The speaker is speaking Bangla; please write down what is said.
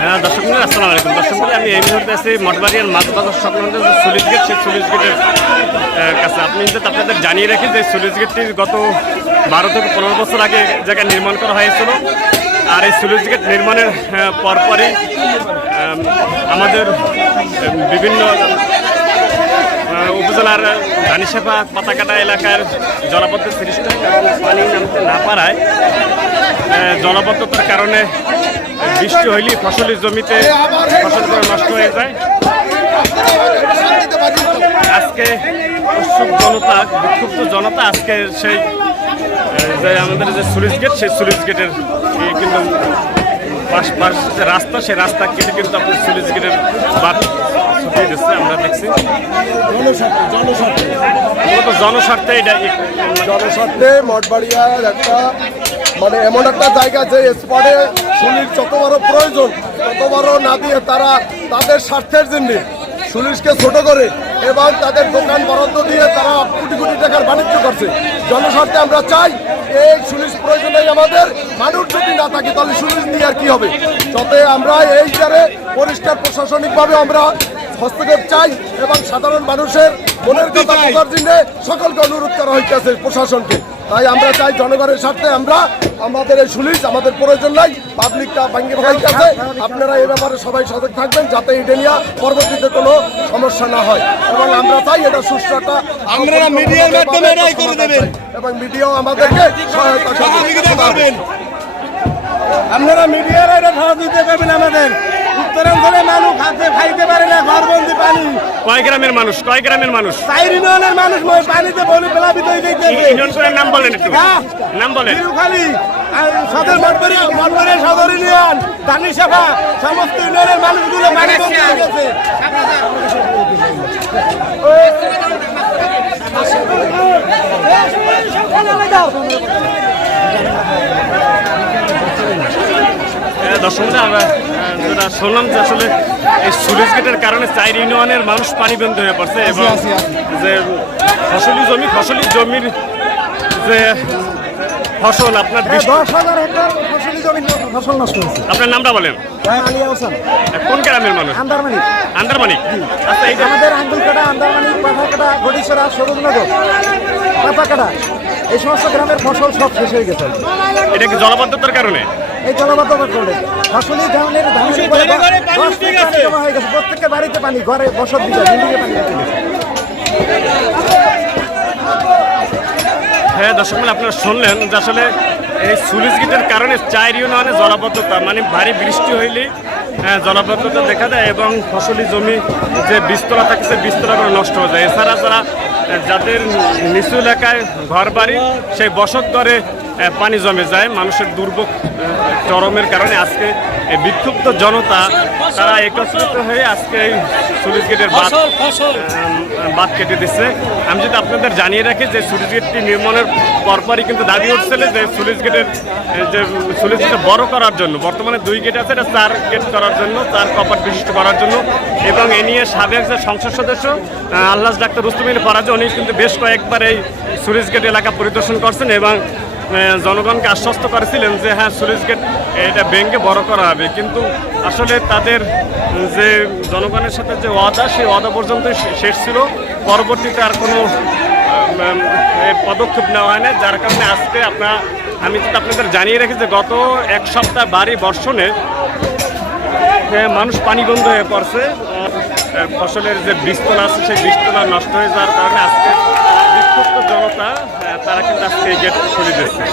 হ্যাঁ দর্শক মিলে আসসালামু আলাইকুম। দর্শক মিলে আমি এই মুহূর্তে আছি মঠবাড়িয়ার মাছ বাজার সংলগ্ন যে সুলিশ গেট, সেই সুলিশ গেটের কাছে। আপনি যদি আপনাদের জানিয়ে রাখি যে সুলিশ গেটটি গত 12 থেকে 15 বছর আগে জায়গায় নির্মাণ করা হয়েছিল। আর এই সুলিশ গেট নির্মাণের পরপরই আমাদের বিভিন্ন উপজেলার ধানিসাপা পাতাকাটা এলাকার জলাবদ্ধ সৃষ্টি হয়, কারণ পানি নামতে না পারায় জলাবদ্ধতার কারণে বৃষ্টি হইলে ফসলের জমিতে ফসলগুলো নষ্ট হয়ে যায়। আজকে উৎসুক জনতা, বিক্ষুব্ধ জনতা আজকে সেই যে আমাদের যে সুলিশ গেট, সেই সুলিশ গেটের কিন্তু পাশ যে রাস্তা, সেই রাস্তা কেটে কিন্তু আপনার সুলিশ গেটের বাদ ছুটিয়ে দিচ্ছে। আমরা দেখছি জনস্বার্থে এটা জনস্বার্থে মঠবাড়িয়ার একটা মানে এমন একটা জায়গা যে স্পটে সুলিশ যত বড় প্রয়োজন তত বড় না দিয়ে তারা তাদের স্বার্থের জন্য সুলিশকে ছোট করে এবং তাদের দোকান বরাদ্দ দিয়ে তারা কোটি কোটি টাকার বাণিজ্য করছে। জনস্বার্থে আমরা চাই এই সুলিশ প্রয়োজনে আমাদের মানুষ যদি না থাকে তাহলে সুলিশ দিয়ে আর কি হবে। যাতে আমরা এই জায়গায় পরিষ্কার প্রশাসনিকভাবে আমরা হস্তক্ষেপ চাই এবং সাধারণ মানুষের মনের কথা বোঝার জন্য সকলকে অনুরোধ করা হইতেছে প্রশাসনকে। তাই আমরা চাই জনগণের স্বার্থে আমরা আমাদের এই সুলিশ আমাদের প্রয়োজন নাই, পাবলিকটা ভাঙ্গে ভাঙাইতেছে। আপনারা এই ব্যাপারে সবাই সজাগ থাকবেন যাতে এটা নিয়ে পরবর্তীতে কোনো সমস্যা না হয় এবং আমরা চাই এটা সুষ্ঠু একটা মিডিয়ার মাধ্যমে এটাই করে দেবেন এবং মিডিয়াও আমাদেরকে সহায়তা করবেন। আপনারা মিডিয়ার এটা সহযোগিতা করবেন আমাদের। উত্তরাঞ্চলের মানুষ হাতে খাইতে পারে না, ঘরবন্দি পানি। কয় গ্রামের মানুষ? 4 ইউনিয়নের মানুষ পানিতে বলে প্লাবিত হয়ে যাচ্ছে। ইউনিয়নের নাম বলেন একটু, নাম বলেন। খালি সদর মঠবাড়িয়া সদর ইউনিয়ন, ধানিসাপা সমস্ত ইউনিয়নের মানুষগুলো পানি বন্দি হয়ে গেছে। দর্শক আমরা যেটা শুনলাম যে আসলে এই সুলিশ গেটের কারণে 4 ইউনিয়নের মানুষ পানিবন্ধ হয়ে পড়ছে এবং যে ফসলি জমির যে ফসল আপনার 10,000 হেক্টর ফসলি জমি ফসল নষ্ট হয়েছে। আপনার নামটা বলেন। আলিয়া হোসেন। কোন গ্রামের মানুষ? আন্দারমানিক। আচ্ছা এইটা আমাদের আঙ্গুলকাটা, আন্দারমানিক, পাথাকাটা, ঘটিসরা, সরুজনগর, পাতাকাটা এই সমস্ত গ্রামের ফসল সব শেষ হয়ে গেছে। এটা কি জলাবদ্ধতার কারণে? এই জলাবদ্ধতার কারণে ফসলি ধানের জমা হয়ে গেছে। প্রত্যেকের বাড়িতে পানি, ঘরে বসত দিতে বিল্ডিংয়ে পানি হয়ে গেছে। হ্যাঁ দর্শক মিলে আপনারা শুনলেন যে আসলে এই সুলিশ গেটের কারণে 4 ইউনিয়নে জলাবদ্ধতা, মানে ভারী বৃষ্টি হইলে জলাবদ্ধতা দেখা দেয় এবং ফসলি জমি যে বীজতলা থাকে সে বীজতলাগুলো নষ্ট হয়ে যায়। এছাড়া যাদের নিচু এলাকায় ঘর বাড়ি, সেই বসত ঘরে পানি জমে যায়। মানুষের দুর্ভোগ চরমের কারণে আজকে এই বিক্ষুব্ধ জনতা তারা একত্রিত হয়ে আজকে এই সুলিশ গেটের বাঁধ কেটে দিচ্ছে। আমি যদি আপনাদের জানিয়ে রাখি যে সুলিশ গেটটি নির্মাণের পরপরই কিন্তু দাবি উঠছিল যে সুলিশ গেটটা বড় করার জন্য, বর্তমানে 2 গেট আছে, এটা 4 গেট করার জন্য, 4 কপাট বিশিষ্ট করার জন্য। এবং এ নিয়ে সাবেক যে সংসদ সদস্য আল্লাহ ডাক্তার রুস্তমিন ফরাজি, উনি কিন্তু বেশ কয়েকবার এই সুলিশ গেট এলাকা পরিদর্শন করছেন এবং জনগণকে আশ্বস্ত করেছিলেন যে হ্যাঁ সুলিশ গেট এটা ভেঙে বড় করা হবে। কিন্তু আসলে তাদের যে জনগণের সাথে যে ওয়াদা, সেই ওয়াদা পর্যন্ত শেষ ছিল। পরবর্তীতে আর কোনো পদক্ষেপ নেওয়া হয় না, যার কারণে আজকে আমি তো আপনাদের জানিয়ে রাখি যে গত 1 সপ্তাহ ভারী বর্ষণে মানুষ পানিবন্ধ হয়ে পড়ছে। ফসলের যে বীজতলা আছে সেই বীজতলা নষ্ট হয়ে যাওয়ার কারণে আজকে বিক্ষুব্ধ জনতা তারা কিন্তু আজকে এই গেট খুলে দিচ্ছে।